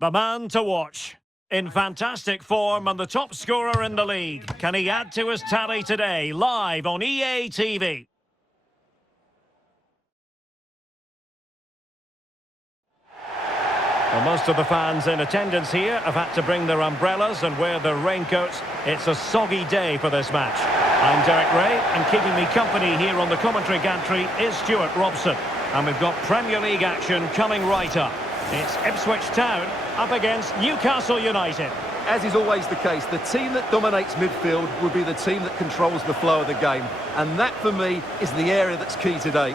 The man to watch. In fantastic form and the top scorer in the league. Can he add to his tally today? Live on EA TV. Well, most of the fans in attendance here have had to bring their umbrellas and wear their raincoats. It's a soggy day for this match. I'm Derek Ray, and keeping me company here on the commentary gantry is Stuart Robson. And we've got Premier League action coming right up. It's Ipswich Town up against Newcastle United. As is always the case, the team that dominates midfield will be the team that controls the flow of the game. And that, for me, is the area that's key today.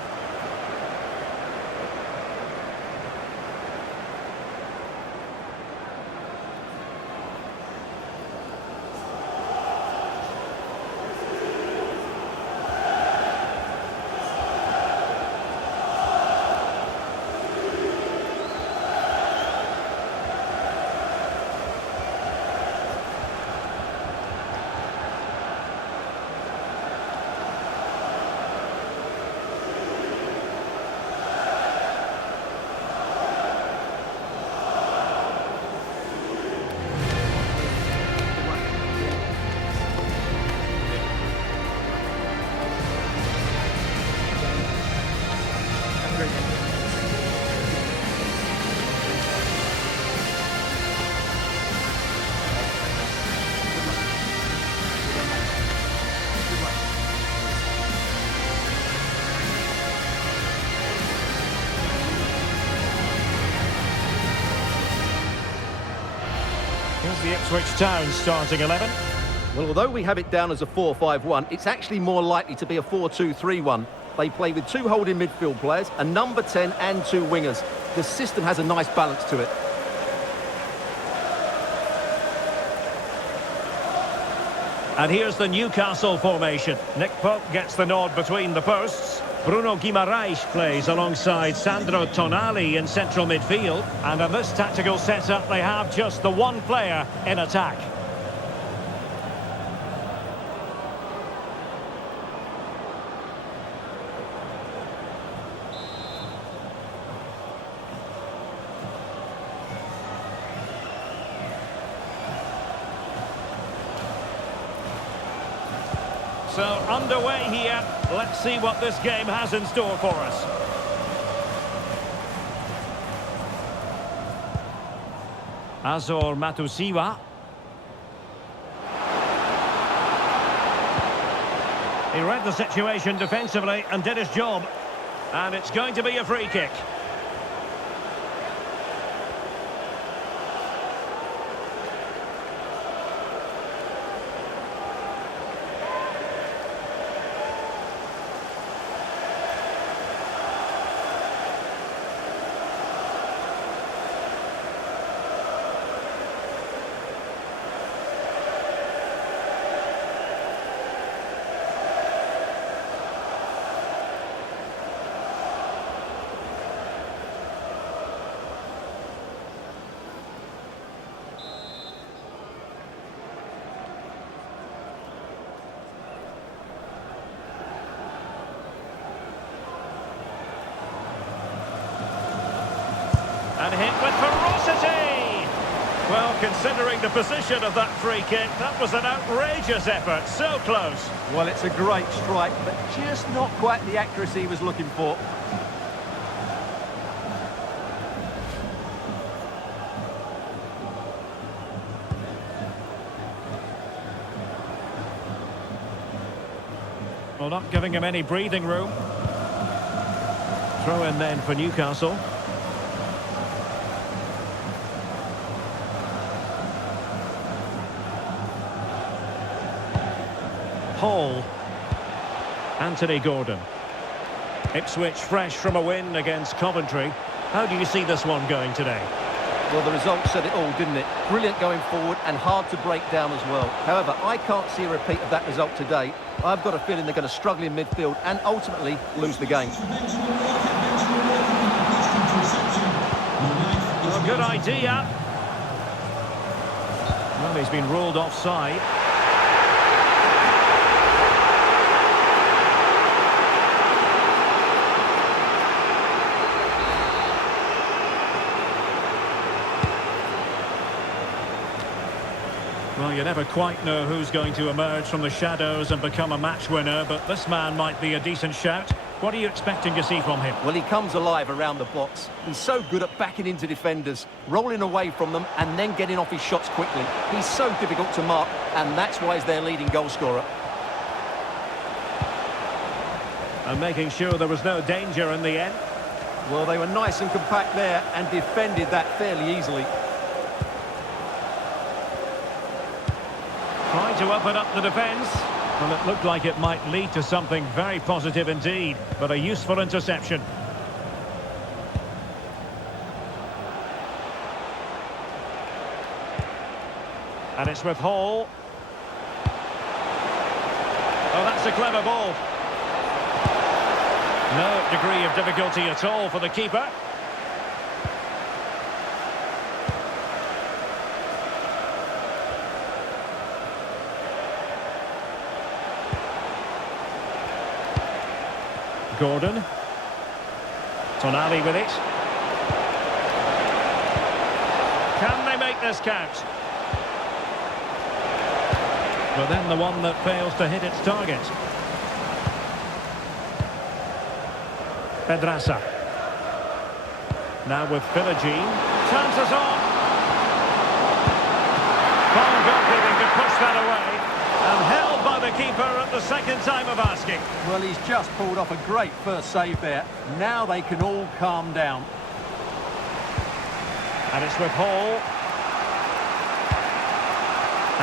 Here's the Ipswich Town starting 11. Well, although we have it down as a 4-5-1, it's actually more likely to be a 4-2-3-1. They play with two holding midfield players, a number 10 and two wingers. The system has a nice balance to it. And here's the Newcastle formation. Nick Pope gets the nod between the posts. Bruno Guimaraes plays alongside Sandro Tonali in central midfield. And in this tactical setup, they have just the one player in attack. So, underway here. Let's see what this game has in store for us. Azor Matusiwa. He read the situation defensively and did his job. And it's going to be a free kick. And hit with ferocity! Well, considering the position of that free kick, that was an outrageous effort. So close. Well, it's a great strike, but just not quite the accuracy he was looking for. Well, not giving him any breathing room. Throw in then for Newcastle. Hall. Anthony Gordon. Ipswich fresh from a win against Coventry. How do you see this one going today? Well, the result said it all, didn't it? Brilliant going forward and hard to break down as well. However, I can't see a repeat of that result today. I've got a feeling they're going to struggle in midfield and ultimately lose the game. Well, good idea. Well, he's been ruled offside. Well, you never quite know who's going to emerge from the shadows and become a match winner, but this man might be a decent shout. What are you expecting to see from him? Well, he comes alive around the box. He's so good at backing into defenders, rolling away from them and then getting off his shots quickly. He's so difficult to mark, and that's why he's their leading goal scorer. And making sure there was no danger in the end. Well, they were nice and compact there and defended that fairly easily. Trying to open up the defence. Well, it looked like it might lead to something very positive indeed, but a useful interception. And it's with Hall. Oh, that's a clever ball. No degree of difficulty at all for the keeper. Gordon. Tonali with it. Can they make this count? But then the one that fails to hit its target. Pedraza. Now with Philogene. Chances on. Fine goalkeeping to push that away. And held by the keeper at the second time of asking. Well, he's just pulled off a great first save there. Now they can all calm down. And it's with Hall.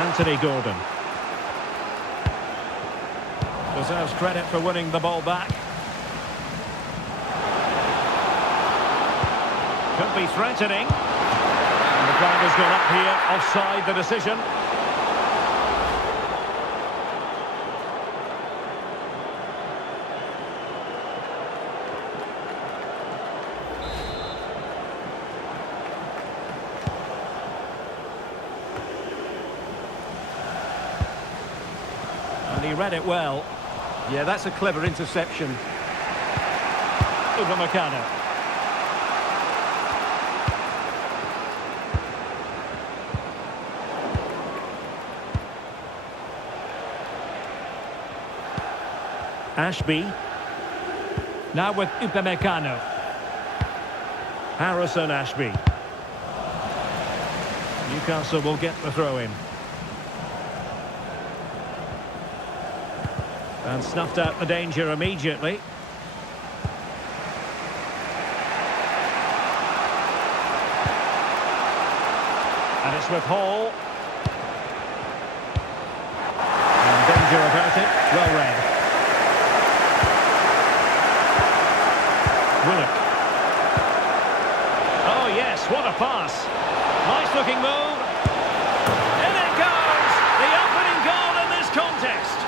Anthony Gordon. Deserves credit for winning the ball back. Could be threatening. And the flag has gone up here, offside the decision. And he read it well. Yeah, that's a clever interception. Upamecano. Ashby. Now with Upamecano. Harrison Ashby. Newcastle will get the throw in. And snuffed out the danger immediately. And it's with Hall. And danger averted. Well read. Willock. Oh yes, what a pass. Nice looking move. In it goes! The opening goal in this contest.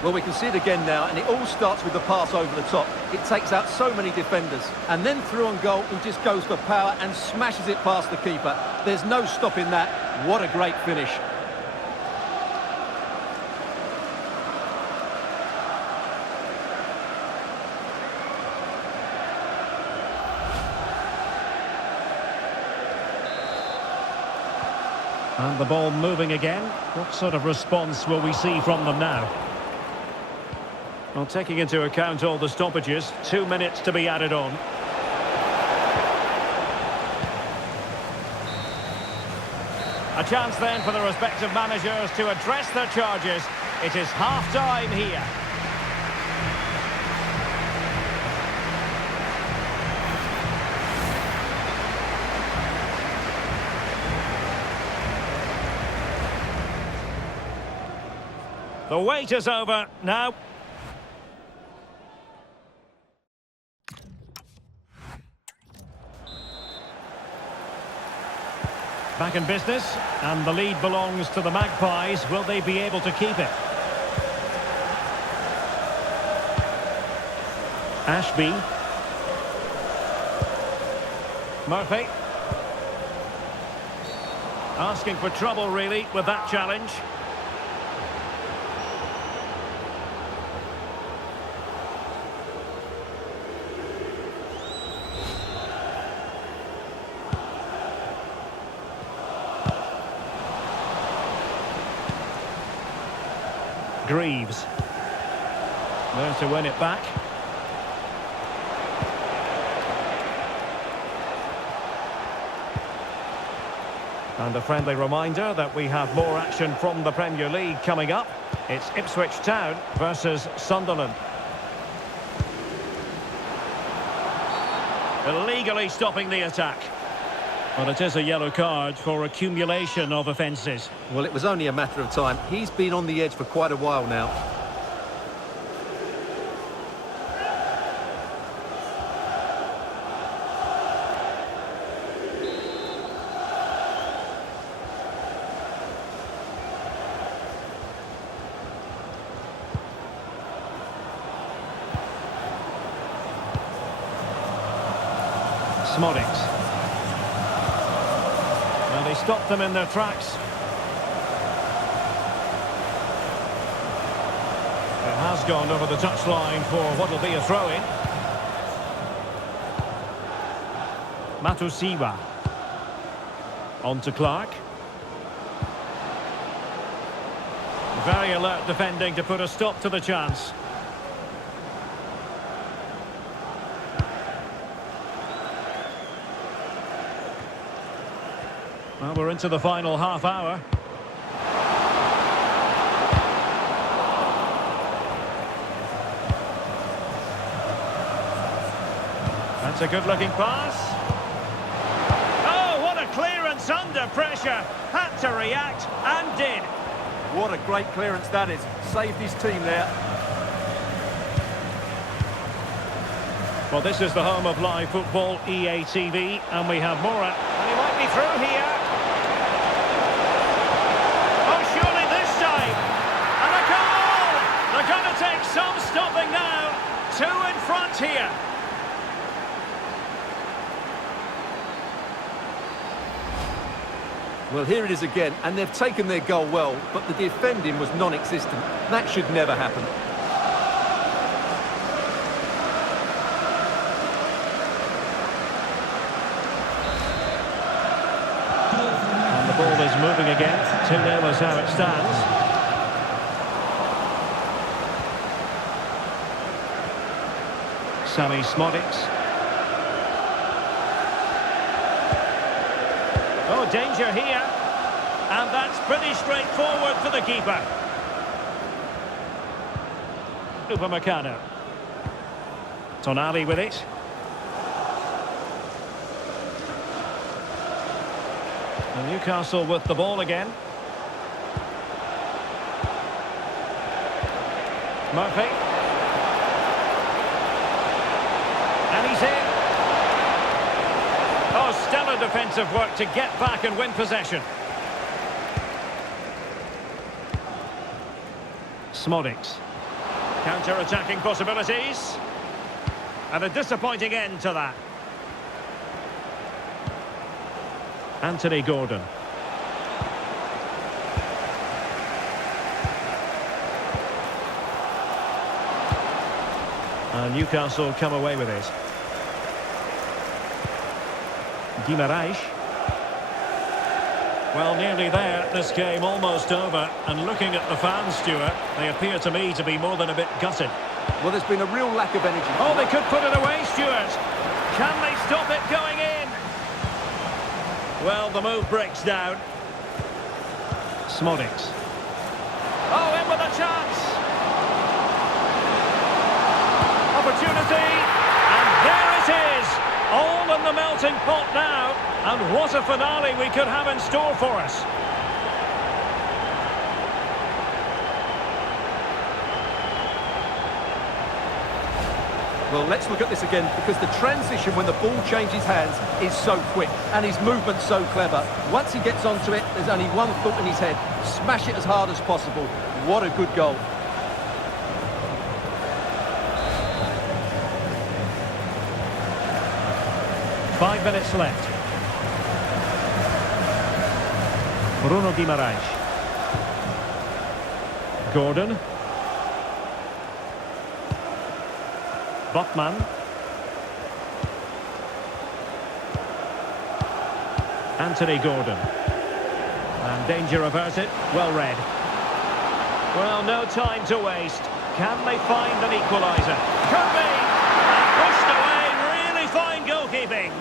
Well, we can see it again now, and it all starts with the pass over the top. It takes out so many defenders. And then through on goal, he just goes for power and smashes it past the keeper. There's no stopping that. What a great finish. And the ball moving again. What sort of response will we see from them now? Well, taking into account all the stoppages, 2 minutes to be added on. A chance then for the respective managers to address their charges. It is half-time here. The wait is over now. Back in business, and the lead belongs to the Magpies. Will they be able to keep it? Ashby. Murphy. Asking for trouble, really, with that challenge. Greaves. There to win it back. And a friendly reminder that we have more action from the Premier League coming up. It's Ipswich Town versus Sunderland. Illegally stopping the attack. But it is a yellow card for accumulation of offences. Well, it was only a matter of time. He's been on the edge for quite a while now. Smodics. Well, they stopped them in their tracks. It has gone over the touchline for what will be a throw-in. Matusiwa. On to Clark. Very alert defending to put a stop to the chance. Well, we're into the final half hour. That's a good-looking pass. Oh, what a clearance under pressure. Had to react and did. What a great clearance that is. Saved his team there. Well, this is the home of live football, EA TV, and we have more. And he might be through here. Take some stopping now. Two in front here. Well, here it is again, and they've taken their goal well, but the defending was non-existent. That should never happen. And the ball is moving again. 2-0 is how it stands. Sammy Smodics. Oh, danger here. And that's pretty straightforward for the keeper. Upamecano. Tonali with it. And Newcastle with the ball again. Murphy. And he's in. Oh, stellar defensive work to get back and win possession. Smodics. Counter-attacking possibilities. And a disappointing end to that. Anthony Gordon. And Newcastle come away with it. Guimaraes. Well, nearly there. This game almost over. And looking at the fans, Stuart, they appear to me to be more than a bit gutted. Well, there's been a real lack of energy. Oh, they could put it away, Stuart. Can they stop it going in? Well, the move breaks down. Smodics. Oh, in with a chance. Opportunity. And there it is. All in the melting pot now. And what a finale we could have in store for us. Well, let's look at this again, because the transition when the ball changes hands is so quick and his movement's so clever. Once he gets onto it, there's only one thought in his head: smash it as hard as possible. What a good goal. Five minutes left. Bruno Guimaraes. Gordon. Portman. Anthony Gordon. And danger averted. Well read. Well, no time to waste. Can they find an equaliser? Could be! And pushed away, really fine goalkeeping.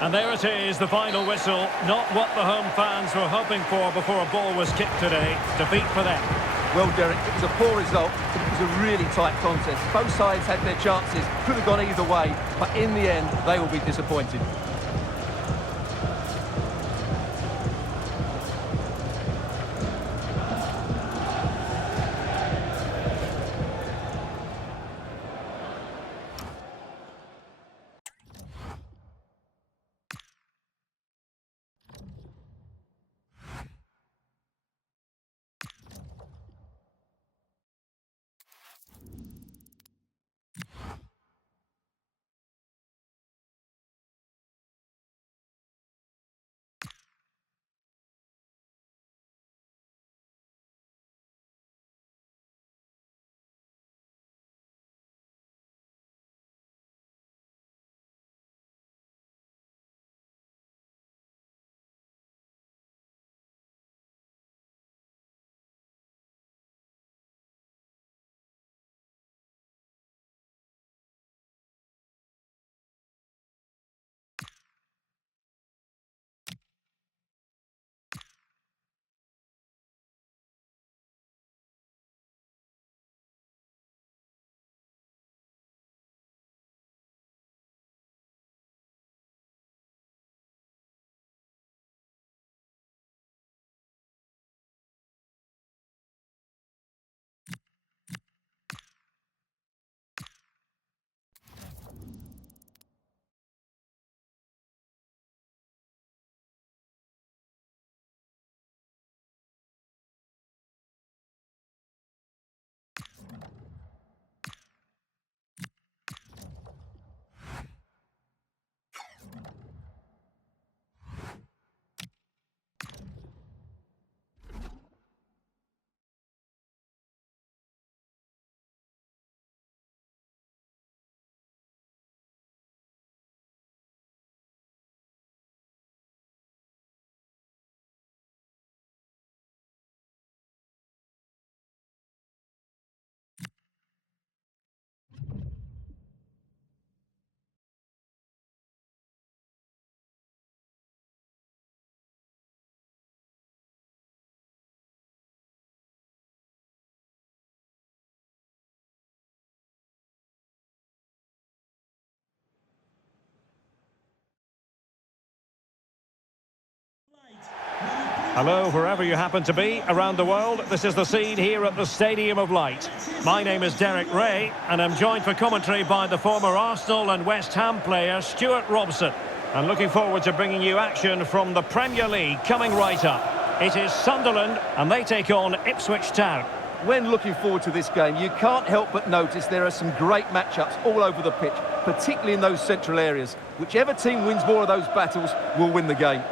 And there it is, the final whistle. Not what the home fans were hoping for before a ball was kicked today. Defeat for them. Well, Derek, it was a poor result, but it was a really tight contest. Both sides had their chances, could have gone either way, but in the end, they will be disappointed. Hello, wherever you happen to be around the world. This is the scene here at the Stadium of Light. My name is Derek Ray, and I'm joined for commentary by the former Arsenal and West Ham player Stuart Robson. And looking forward to bringing you action from the Premier League coming right up. It is Sunderland, and they take on Ipswich Town. When looking forward to this game, you can't help but notice there are some great matchups all over the pitch, particularly in those central areas. Whichever team wins more of those battles will win the game.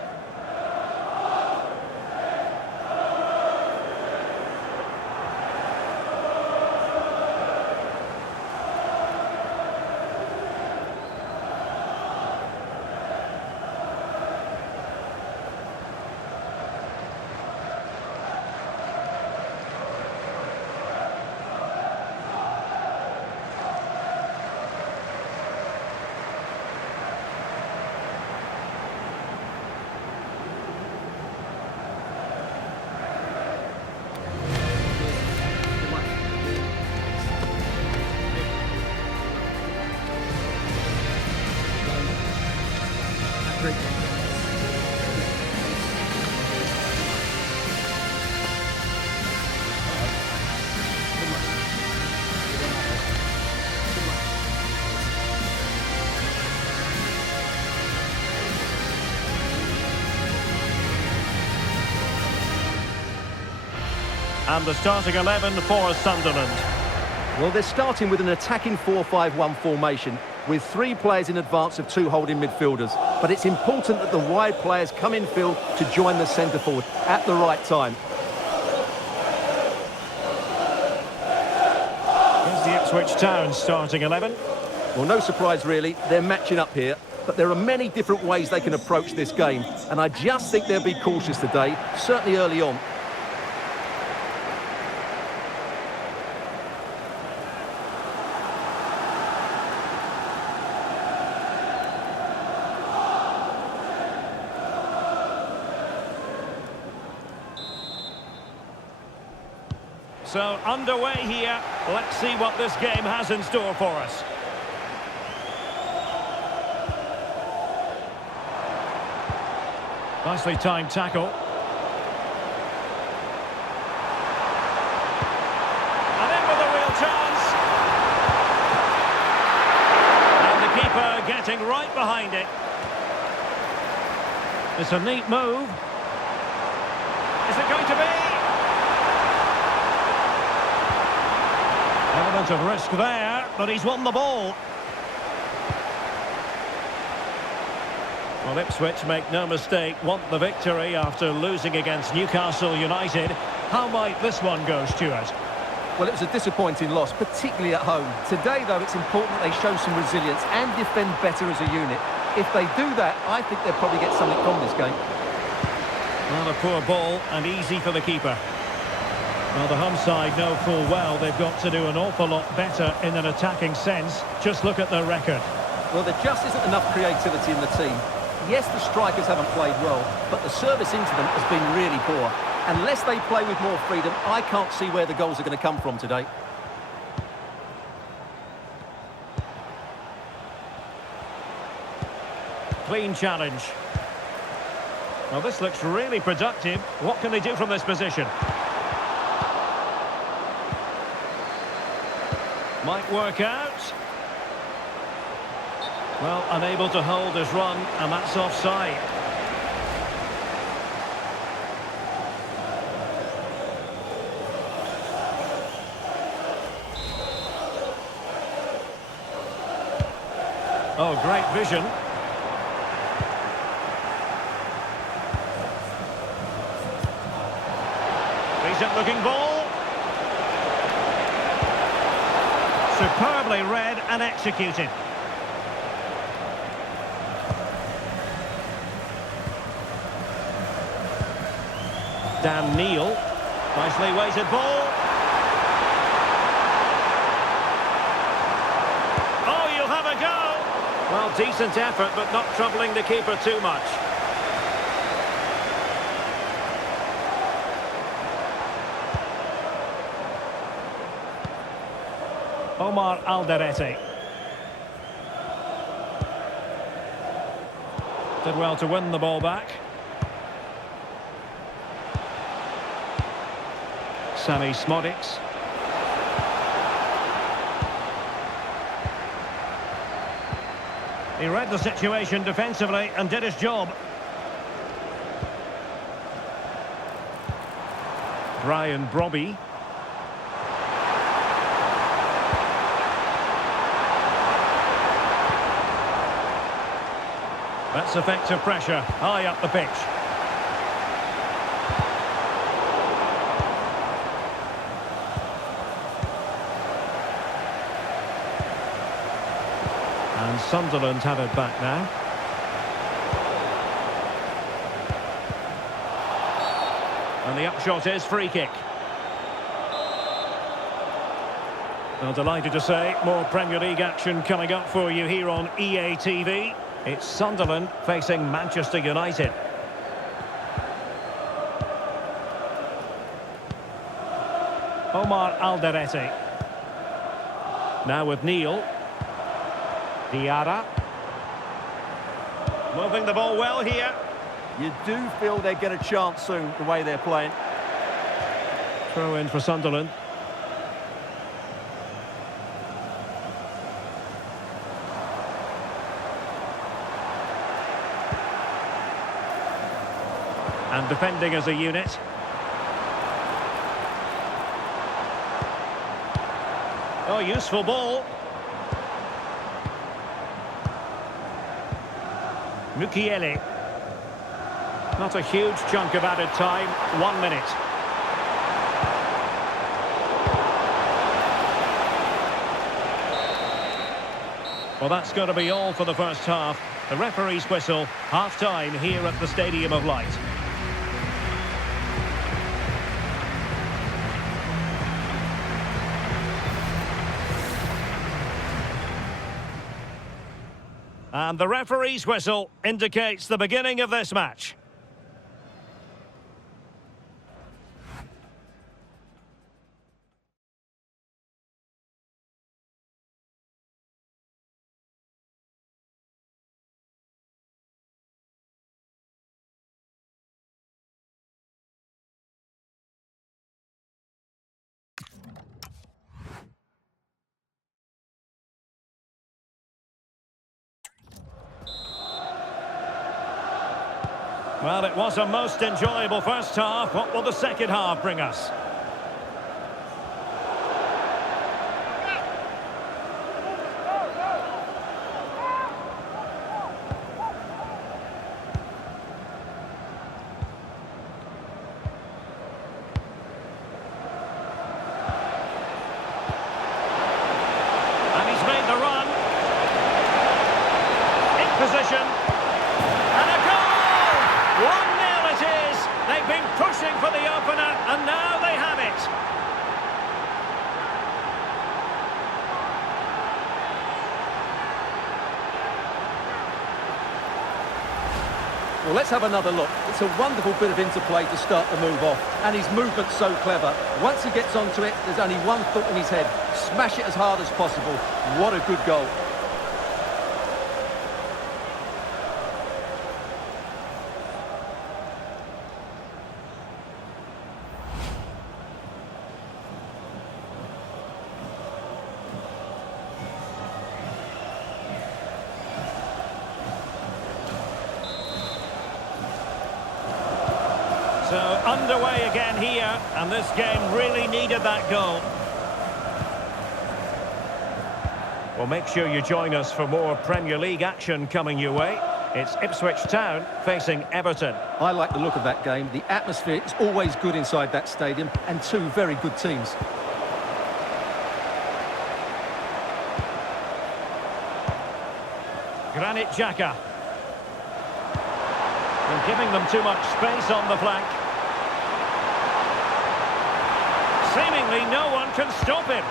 And the starting 11 for Sunderland. Well, they're starting with an attacking 4-5-1 formation with 3 players in advance of 2 holding midfielders. But it's important that the wide players come in field to join the centre forward at the right time. Here's the Ipswich Town starting 11. Well, no surprise really, they're matching up here. but there are many different ways they can approach this game, and I just think they'll be cautious today, certainly early on. So underway here. Let's see what this game has in store for us. Nicely timed tackle. And in with a real chance. And the keeper getting right behind it. It's a neat move. Is it going to be? Element of risk there, but he's won the ball. Well, Ipswich, make no mistake, want the victory after losing against Newcastle United. How might this one go, Stuart? Well, it was a disappointing loss, particularly at home. Today, though, it's important they show some resilience and defend better as a unit. If they do that, I think they'll probably get something from this game. Well, a poor ball and easy for the keeper. Well, the home side know full well they've got to do an awful lot better in an attacking sense. Just look at their record. Well, there just isn't enough creativity in the team. Yes, the strikers haven't played well, but the service into them has been really poor. Unless they play with more freedom, I can't see where the goals are going to come from today. Clean challenge. Well, this looks really productive. What can they do from this position? Might work out. Well, unable to hold his run, and that's offside. Oh, great vision. Decent looking ball. Superbly read and executed. Dan Neil. Nicely weighted ball. Oh, you'll have a go. Well, decent effort, but not troubling the keeper too much. Omar Alderete. Did well to win the ball back. Sami Smodics. He read the situation defensively and did his job. Brian Brobby. That's effective pressure, high up the pitch. And Sunderland have it back now. And the upshot is free kick. Well, delighted to say, more Premier League action coming up for you here on EA TV. It's Sunderland facing Manchester United. Omar Alderete. Now with Neil. Diarra. Moving the ball well here. You do feel they get a chance soon, the way they're playing. Throw in for Sunderland. And defending as a unit. Oh, useful ball. Mukiele. Not a huge chunk of added time. 1 minute. Well, that's going to be all for the first half. The referee's whistle, half-time here at the Stadium of Light. And the referee's whistle indicates the beginning of this match. Well, it was a most enjoyable first half. What will the second half bring us? And he's made the run. In position. 1-0 it is. They've been pushing for the opener, and now they have it. Well, let's have another look. It's a wonderful bit of interplay to start the move off, and his movement's so clever. Once he gets onto it, there's only one thought in his head. Smash it as hard as possible. What a good goal. So underway again here, and this game really needed that goal. Well, make sure you join us for more Premier League action coming your way. It's Ipswich Town facing Everton. I like the look of that game. The atmosphere is always good inside that stadium, and two very good teams. Granit Xhaka. And giving them too much space on the flank. Seemingly no one can stop him.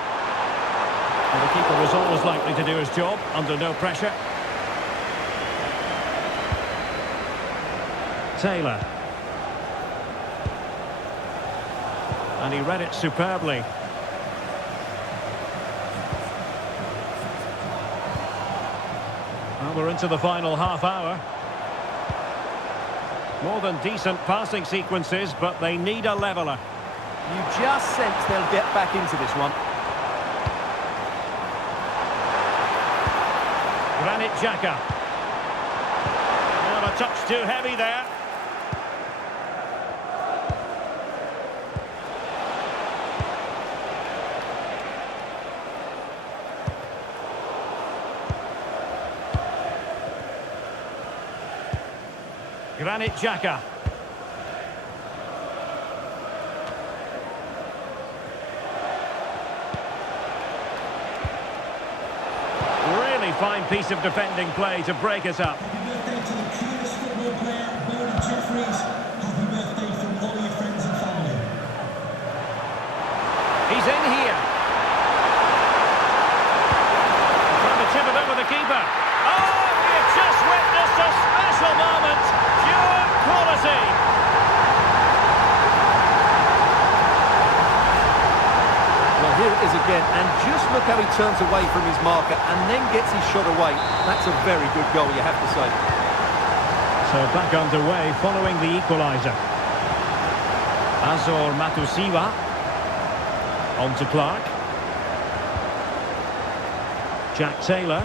And the keeper was always likely to do his job under no pressure. Taylor. And he read it superbly. Well, we're into the final half hour. More than decent passing sequences, but they need a leveller. You just sense they'll get back into this one. Granit Xhaka. Well, a touch too heavy there. Granit Xhaka. Really fine piece of defending play to break us up. Happy birthday to the cutest football player, Bernard Jeffries. Happy birthday from all your friends and family. He's in here. Trying to chip it over the keeper. Oh, we've just witnessed a special moment. Pure quality. Well, here it is again, and just look how he turns away from his marker and then gets his shot away. That's a very good goal, you have to say. So back underway following the equaliser. Azor Matusiwa. On to Clark. Jack Taylor.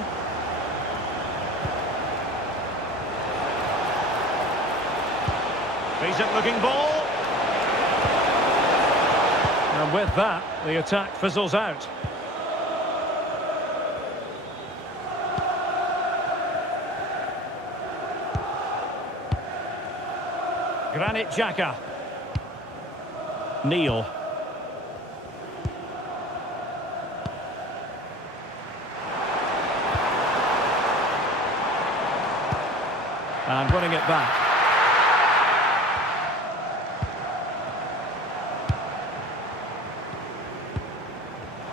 Decent looking ball. And with that, the attack fizzles out. Granit Xhaka. Neil. And winning it back.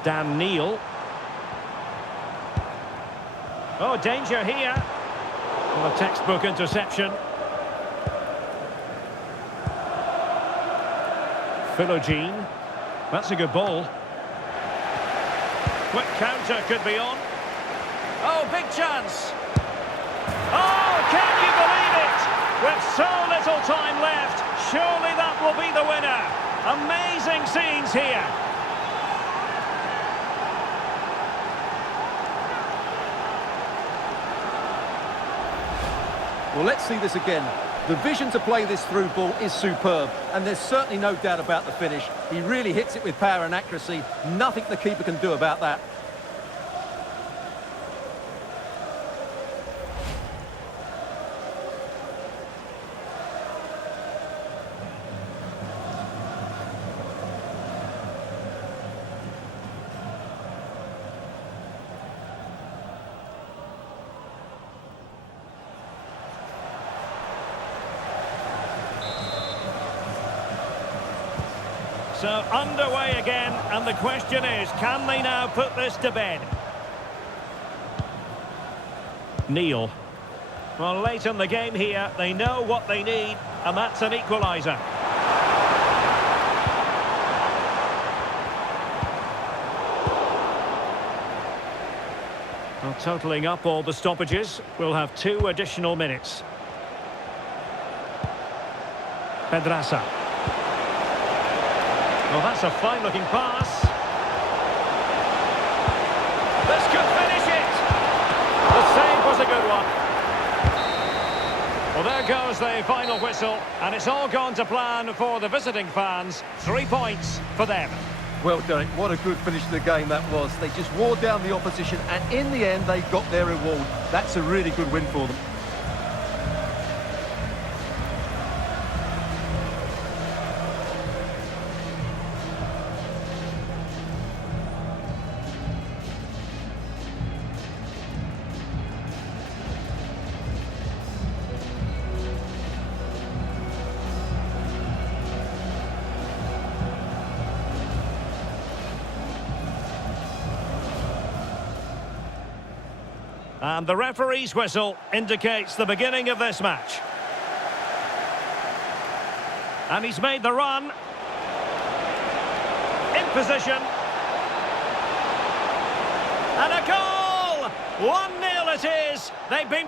Dan Neil. Oh, danger here. Well, a textbook interception. Philogene. That's a good ball. Quick counter could be on. Oh, big chance. Oh, can you believe it? With so little time left, surely that will be the winner. Amazing scenes here. Well, let's see this again. The vision to play this through ball is superb, and there's certainly no doubt about the finish. He really hits it with power and accuracy. Nothing the keeper can do about that. So underway again, and the question is, can they now put this to bed? Neil. Well, late in the game here, they know what they need, and that's an equaliser. Well, totalling up all the stoppages, we'll have 2 additional minutes. Pedraza. Well, that's a fine-looking pass. This could finish it. The save was a good one. Well, there goes the final whistle, and it's all gone to plan for the visiting fans. 3 points for them. Well, Derek, what a good finish to the game that was. They just wore down the opposition, and in the end, they got their reward. That's a really good win for them. And the referee's whistle indicates the beginning of this match. And he's made the run. In position. And a goal! 1-0 it is. They've been...